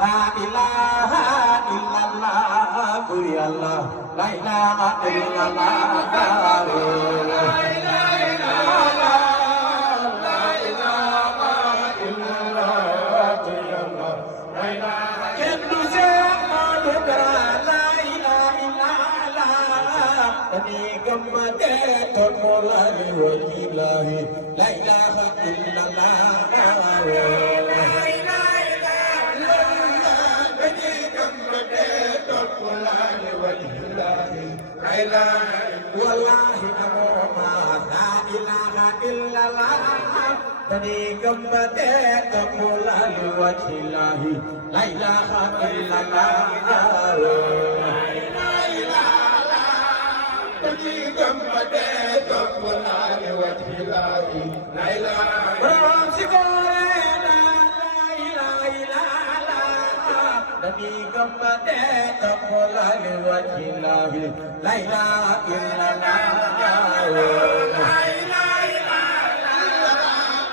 La ilaha illallah buri Allah la ilaha illallah la ilaha illallah la ilaha illallah la ilaha kendu se Ahmadu Kara la ilaha illallah tani gammate tololani wajilahi la ilaha illallah wallahi amoma la ilaha illallah tani gammate taqulal wajhillahi la ilaha illallah tani gammate taqulal wajhillahi la ilaha Nabi gammate taqulal wajhillahi la ilaha illallah la ilaha illallah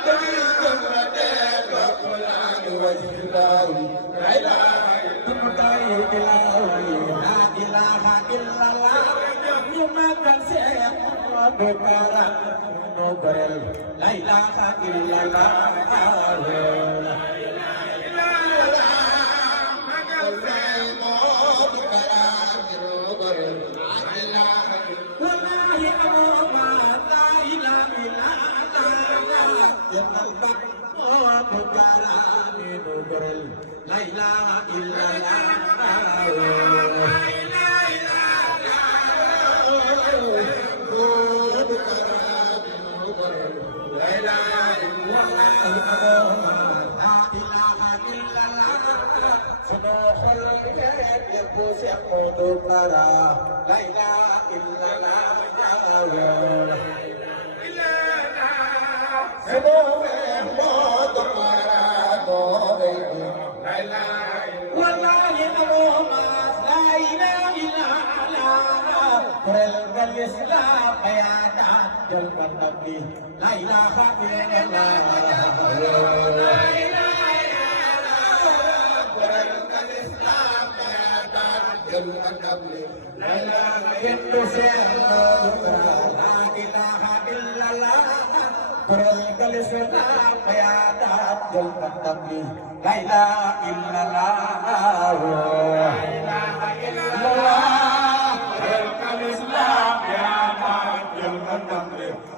Nabi gammate taqulal wajhillahi la ilaha illallah nyumakan Ahmadu Kara Nobel la ilaha illallah La ilaha illallah Islam bayanan jalban nabi la ilaha illallah la ilaha illallah Islam bayanan jalban nabi la ilaha illallah la ilaha illallah Islam bayanan jalban nabi la ilaha illallah la ilaha illallah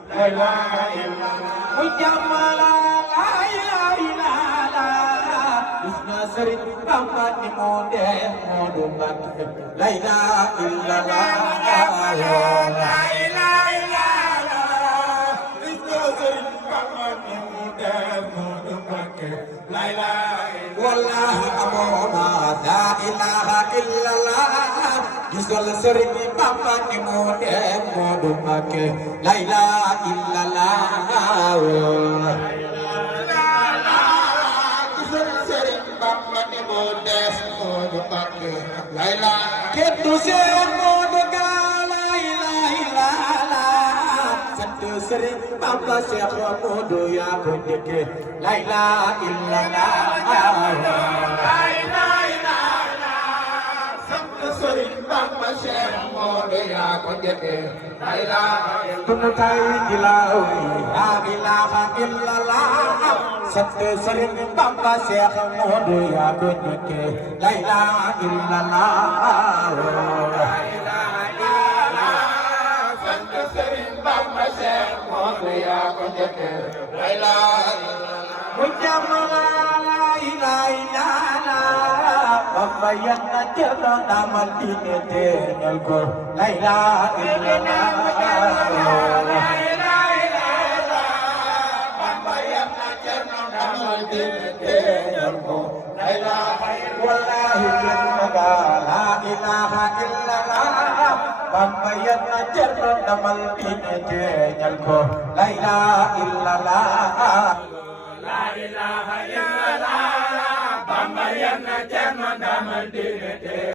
La ilaha illallah Mujamala la ilaha illallah Isna Sëriñ Bamba ni moo dee moo du Mbàkke la ilaha illallah la ilaha illallah Isna Sëriñ Bamba ni moo dee moo du Mbàkke la ilaha illallah wallahi amoona la ilaha illallah Gisal Sëriñ Bamba ni moo dee moo du Mbàkke la ilaha illallah Gisal Sëriñ Bamba ni moo dee moo du Mbàkke la ilaha keddu seen moo du gaa la ilaha illallah sant Sëriñ Bamba Seex Moodu yaa ko njëkke la ilaha illallah Sëriñ Bamba Seex Moodu yaa ko njëkke la ilaha illallah tay ilahi la ilaha illallah sant Sëriñ Bamba Seex Moodu yaa ko njëkke la ilaha illallah la ilaha illallah sant Sëriñ Bamba Seex Moodu yaa ko njëkke la ilaha illallah mujamala la ilaha illallah Bamba yanna jëna damal diine teeñal ko la ilaha illallah la ilaha illallah Bamba yanna jëna damal diine teeñal ko la ilaha illallah wallahi jëna la ilaha illallah Bamba yanna jëna damal diine teeñal ko la ilaha illallah la ilaha illallah Bamba yanna jëna damal diine